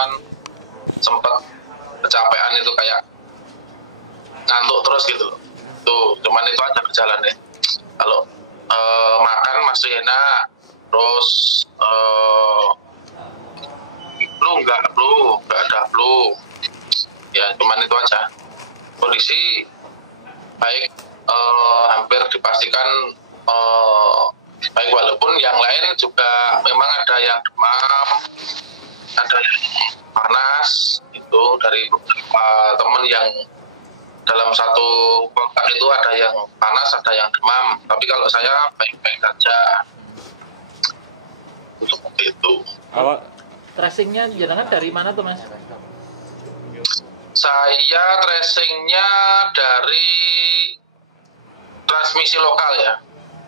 cuman sempat kecapean itu kayak ngantuk terus gitu loh. Tuh, cuman itu aja berjalan deh. Kalau makan masih enak, terus nggak ada flu. Ya cuman itu aja. Kondisi baik, hampir dipastikan baik, walaupun yang lain juga memang ada yang demam, ada yang panas itu dari beberapa teman yang dalam satu kontak itu ada yang panas, ada yang demam. Tapi kalau saya baik-baik saja. Seperti itu. Awal tracingnya jenengan dari mana tuh Mas? Saya tracingnya dari transmisi lokal ya.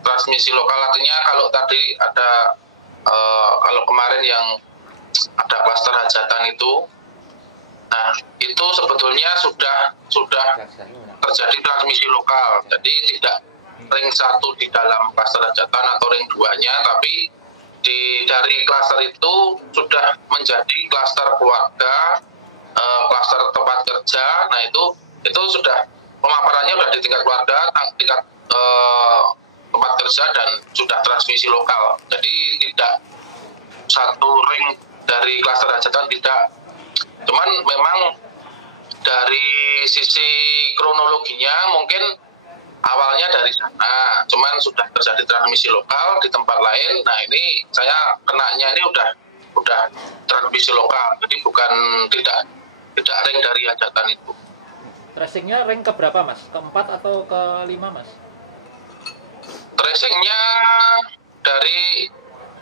Transmisi lokal artinya kalau tadi ada kalau kemarin yang ada klaster hajatan itu, nah itu sebetulnya sudah terjadi transmisi lokal. Jadi tidak ring 1 di dalam klaster hajatan atau ring 2-nya, tapi dari klaster itu sudah menjadi klaster keluarga, klaster tempat kerja. Nah itu sudah pemaparannya sudah di tingkat keluarga, tingkat tempat kerja, dan sudah transmisi lokal. Jadi tidak satu ring dari klaster hajatan, tidak. Cuman memang dari sisi kronologinya mungkin awalnya dari sana, cuman sudah terjadi transmisi lokal di tempat lain. Nah ini saya kenanya ini udah transmisi lokal, jadi bukan tidak ring dari hajatan itu. Tracingnya ring keberapa Mas? Keempat atau kelima Mas? Tracingnya dari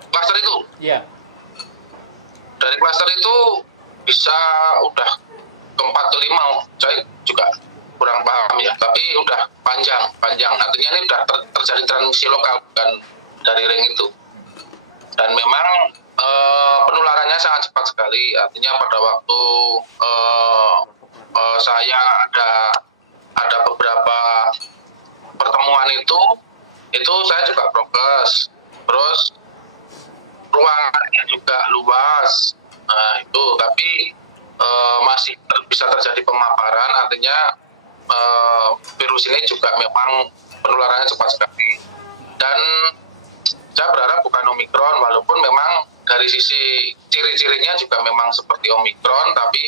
klaster itu? Iya. Dari klaster itu bisa udah keempat ke lima, saya juga kurang paham ya, tapi udah panjang. Artinya ini udah terjadi transmisi lokal, bukan dari ring itu. Dan memang penularannya sangat cepat sekali. Artinya pada waktu saya ada beberapa pertemuan itu saya juga prokes, terus ruangannya juga luas. Nah itu, tapi masih bisa terjadi pemaparan. Artinya virus ini juga memang penularannya cepat sekali. Dan saya berharap bukan Omikron, walaupun memang dari sisi ciri-cirinya juga memang seperti Omikron, tapi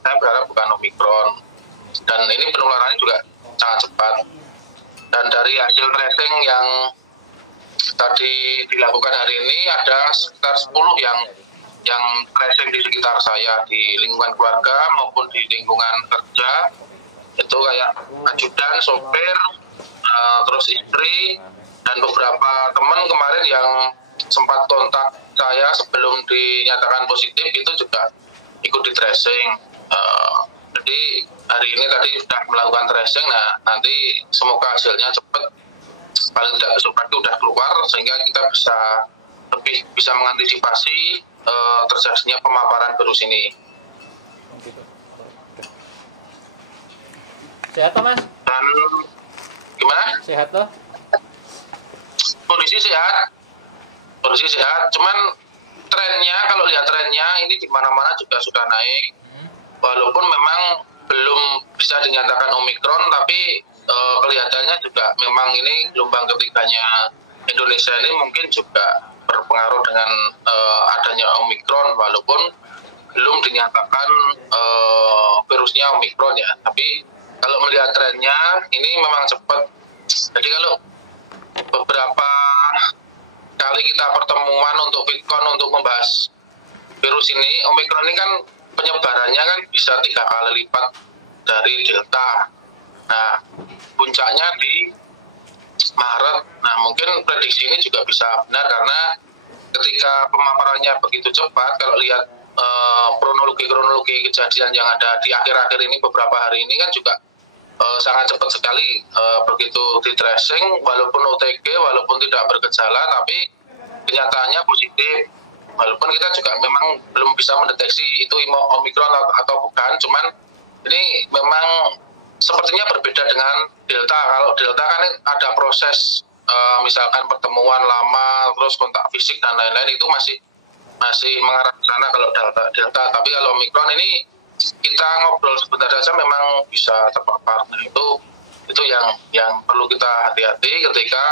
saya berharap bukan Omikron. Dan ini penularannya juga sangat cepat. Dan dari hasil tracing yang tadi dilakukan hari ini, ada sekitar 10 yang tracing di sekitar saya, di lingkungan keluarga maupun di lingkungan kerja. Itu kayak ajudan, sopir, terus istri, dan beberapa teman kemarin yang sempat kontak saya sebelum dinyatakan positif itu juga ikut di tracing. Jadi hari ini tadi sudah melakukan tracing. Nah nanti semoga hasilnya cepat, paling tidak besok pagi sudah keluar, sehingga kita lebih bisa mengantisipasi terjadinya pemaparan virus ini. Sehat toh Mas? Dan gimana? Sehat toh? Kondisi sehat, cuman trennya, kalau lihat trennya ini di mana-mana juga sudah naik. Walaupun memang belum bisa dinyatakan Omikron, tapi kelihatannya juga memang ini gelombang ketiganya Indonesia ini mungkin juga berpengaruh dengan adanya Omikron, walaupun belum dinyatakan virusnya Omikron ya. Tapi kalau melihat trennya ini memang cepat. Jadi kalau beberapa kali kita pertemuan untuk Fitcon untuk membahas virus ini, Omikron ini kan penyebarannya kan bisa 3 kali lipat dari Delta. Nah, puncaknya di Maret. Nah, mungkin prediksi ini juga bisa benar, karena ketika pemaparannya begitu cepat, kalau lihat kronologi kejadian yang ada di akhir-akhir ini, beberapa hari ini kan juga sangat cepat sekali begitu di tracing, walaupun OTG, walaupun tidak bergejala, tapi kenyataannya positif. Walaupun kita juga memang belum bisa mendeteksi itu Omikron atau bukan, cuman ini memang sepertinya berbeda dengan Delta. Kalau Delta kan ada proses misalkan pertemuan lama, terus kontak fisik dan lain-lain, itu masih masih mengarah ke sana kalau delta. Tapi kalau Omikron ini kita ngobrol sebentar saja memang bisa terpapar. Nah, itu yang perlu kita hati-hati ketika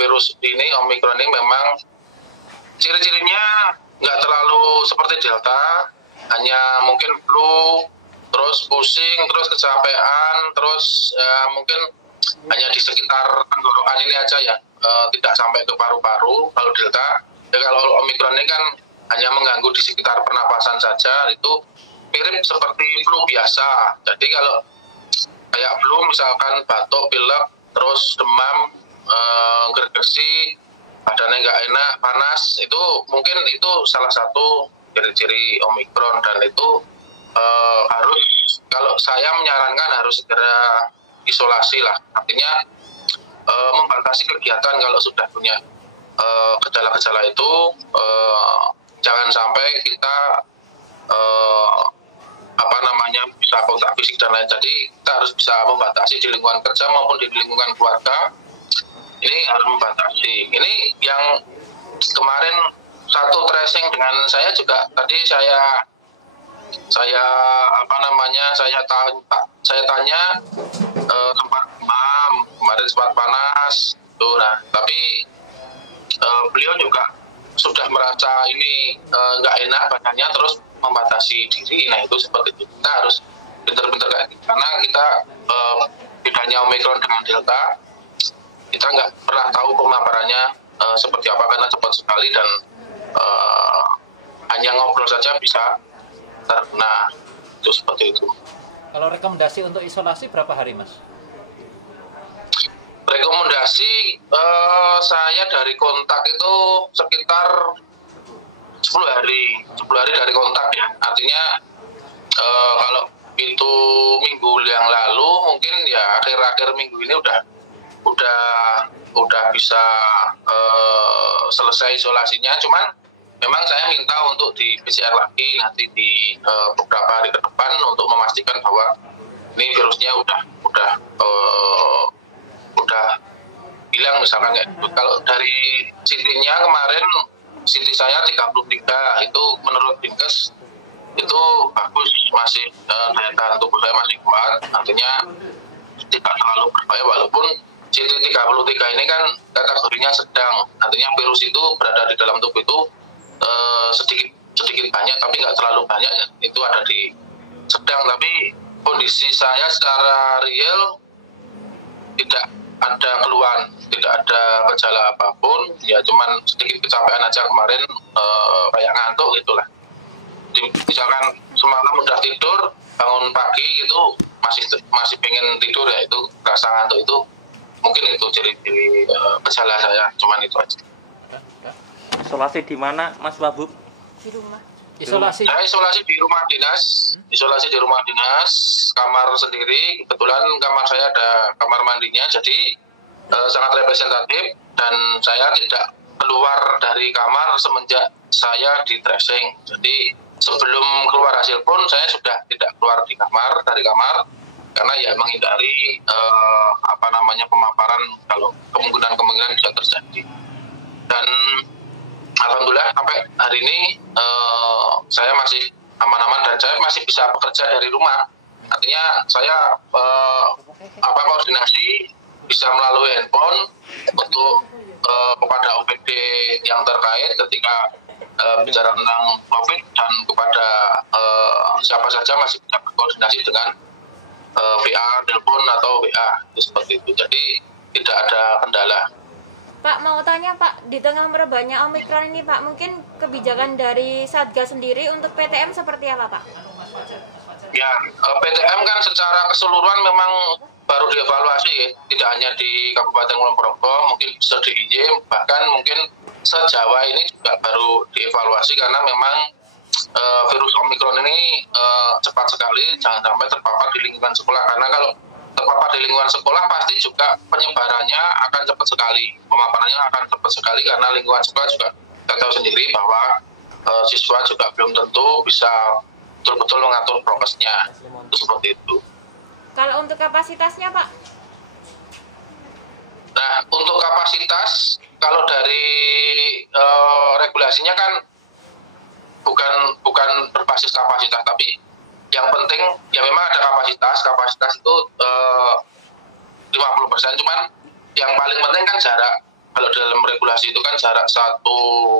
virus ini, Omikron ini memang ciri-cirinya nggak terlalu seperti delta, hanya mungkin flu, terus pusing, terus kecapean, terus mungkin hanya di sekitar tenggorokan ini aja ya, tidak sampai ke paru-paru. Kalau delta, ya kalau Omikron ini kan hanya mengganggu di sekitar pernapasan saja, itu mirip seperti flu biasa. Jadi kalau kayak flu misalkan batuk, pilek, terus demam, gergesi, badannya nggak enak, panas, itu mungkin itu salah satu ciri-ciri Omikron, dan itu harus, kalau saya menyarankan harus segera isolasi lah, artinya membatasi kegiatan kalau sudah punya gejala-gejala itu, jangan sampai kita bisa kontak fisik dan lain. Jadi kita harus bisa membatasi di lingkungan kerja maupun di lingkungan keluarga. Ini harus membatasi. Ini yang kemarin satu tracing dengan saya juga, tadi saya tanya, sempat demam, kemarin sempat panas tuh. Nah, tapi beliau juga sudah merasa ini nggak enak badannya, terus membatasi diri. Nah, itu seperti itu. Kita harus pintar-pintar kayak gitu. Karena kita bedanya Omikron dengan Delta, kita nggak pernah tahu pemaparannya seperti apa, karena cepat sekali dan hanya ngobrol saja bisa terkena. Itu seperti itu. Kalau rekomendasi untuk isolasi berapa hari, Mas? Rekomendasi saya dari kontak itu sekitar 10 hari dari kontak ya. Artinya kalau itu minggu yang lalu mungkin ya akhir-akhir minggu ini udah bisa selesai isolasinya. Cuman memang saya minta untuk di PCR lagi nanti di beberapa hari ke depan untuk memastikan bahwa ini virusnya udah hilang misalkan kayak gitu. Kalau dari CT-nya kemarin, CT saya 33, itu menurut Dinkes itu bagus, masih daya tahan tubuh saya masih kuat, artinya tidak terlalu berbahaya. Walaupun CT 33 ini kan kategorinya sedang, artinya virus itu berada di dalam tubuh itu sedikit banyak, tapi nggak terlalu banyak, itu ada di sedang. Tapi kondisi saya secara real tidak ada keluhan, tidak ada gejala apapun, ya cuman sedikit kecapean aja kemarin, kayak ngantuk gitulah. Misalkan semalam udah tidur, bangun pagi gitu masih pengen tidur, ya itu rasa ngantuk. Itu mungkin itu ciri-ciri gejala saya, cuman itu aja. Isolasi di mana, Mas Wahbub? Di rumah. Isolasi. Saya isolasi di rumah dinas, kamar sendiri. Kebetulan kamar saya ada kamar mandinya, jadi sangat representatif, dan saya tidak keluar dari kamar semenjak saya di tracing. Jadi sebelum keluar hasil pun saya sudah tidak keluar dari kamar, karena ya menghindari pemaparan kalau kemungkinan bisa terjadi. Dan alhamdulillah sampai hari ini saya masih aman-aman dan saya masih bisa bekerja dari rumah. Artinya saya koordinasi bisa melalui handphone untuk kepada OPD yang terkait ketika bicara tentang COVID, dan kepada siapa saja masih bisa berkoordinasi dengan VA, telepon atau WA, seperti itu. Jadi tidak ada kendala. Pak, mau tanya Pak, di tengah merebaknya Omikron ini Pak, mungkin kebijakan dari Satgas sendiri untuk PTM seperti apa Pak? Ya, PTM kan secara keseluruhan memang baru dievaluasi ya, tidak hanya di Kabupaten Kulon Progo, mungkin bisa di IJ, bahkan mungkin se-Jawa ini juga baru dievaluasi, karena memang virus Omikron ini cepat sekali, jangan sampai terpapar di lingkungan sekolah, karena kalau terpapar di lingkungan sekolah pasti juga penyebarannya akan cepat sekali, pemaparannya akan cepat sekali, karena lingkungan sekolah juga kita tahu sendiri bahwa siswa juga belum tentu bisa betul-betul mengatur prokesnya, itu seperti itu. Kalau untuk kapasitasnya Pak? Nah, untuk kapasitas, kalau dari regulasinya kan bukan berbasis kapasitas, tapi yang penting ya memang ada kapasitas itu 50%, cuman yang paling penting kan jarak. Kalau dalam regulasi itu kan jarak 1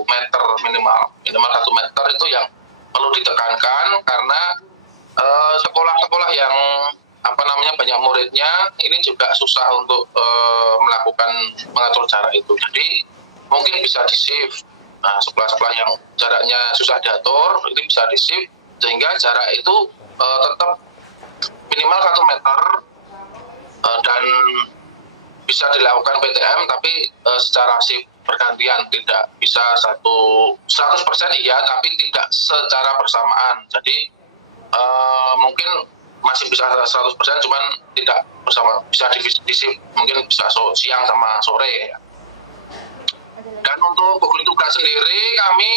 meter minimal 1 meter itu yang perlu ditekankan, karena sekolah-sekolah yang banyak muridnya ini juga susah untuk melakukan mengatur jarak itu. Jadi mungkin bisa di shift. Nah, sekolah-sekolah yang jaraknya susah diatur itu bisa di shift sehingga jarak itu tetap minimal 1 meter dan bisa dilakukan PTM, tapi secara shift bergantian, tidak bisa 100% iya, tapi tidak secara bersamaan. Jadi mungkin masih bisa 100%, cuman tidak bersama, bisa di shift, mungkin bisa siang sama sore ya. Dan untuk gugus tugas sendiri, kami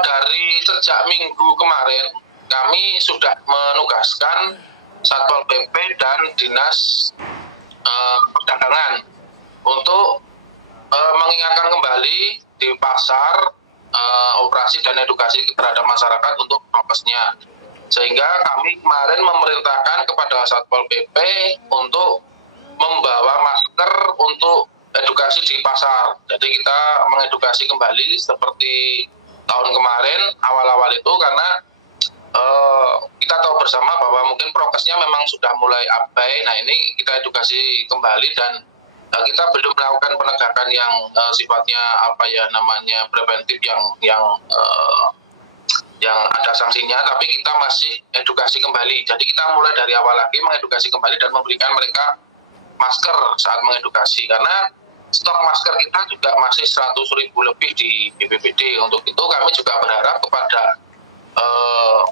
dari sejak minggu kemarin kami sudah menugaskan Satpol PP dan Dinas Perdagangan untuk mengingatkan kembali di pasar operasi dan edukasi terhadap masyarakat untuk prokesnya. Sehingga kami kemarin memerintahkan kepada Satpol PP untuk membawa masker untuk edukasi di pasar. Jadi kita mengedukasi kembali seperti tahun kemarin awal-awal itu, karena kita tahu bersama bahwa mungkin prokesnya memang sudah mulai abai. Nah, ini kita edukasi kembali dan kita belum melakukan penegakan yang sifatnya preventif yang ada sanksinya, tapi kita masih edukasi kembali. Jadi kita mulai dari awal lagi mengedukasi kembali dan memberikan mereka masker saat mengedukasi, karena stok masker kita juga masih 100.000 lebih di BPBD. Untuk itu kami juga berharap kepada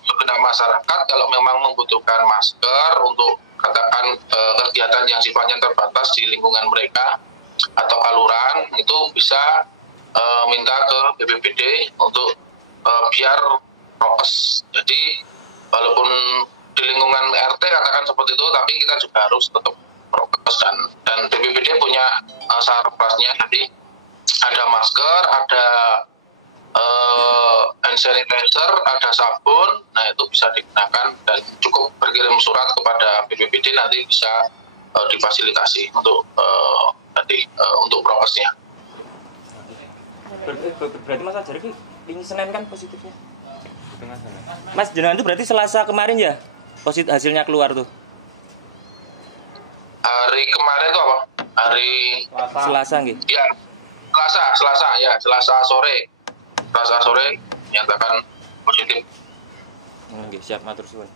segenap masyarakat, kalau memang membutuhkan masker untuk katakan kegiatan yang sifatnya terbatas di lingkungan mereka atau aluran, itu bisa minta ke BPBD untuk biar prokes. Jadi walaupun di lingkungan RT katakan seperti itu, tapi kita juga harus tetap prokes, dan BPBD punya sarprasnya. Jadi ada masker, ada hand sanitizer, ada sabun. Nah, itu bisa digunakan dan cukup berkirim surat kepada BPBD, nanti bisa difasilitasi untuk untuk prokesnya. Berarti Mas Ajar ini Senin kan positifnya? Mas, jenengan itu berarti Selasa kemarin ya positif hasilnya keluar tuh? Hari kemarin itu apa? Hari Selasa nggih? Ya, Selasa sore nyatakan positif. Nggih, siap matur suwun.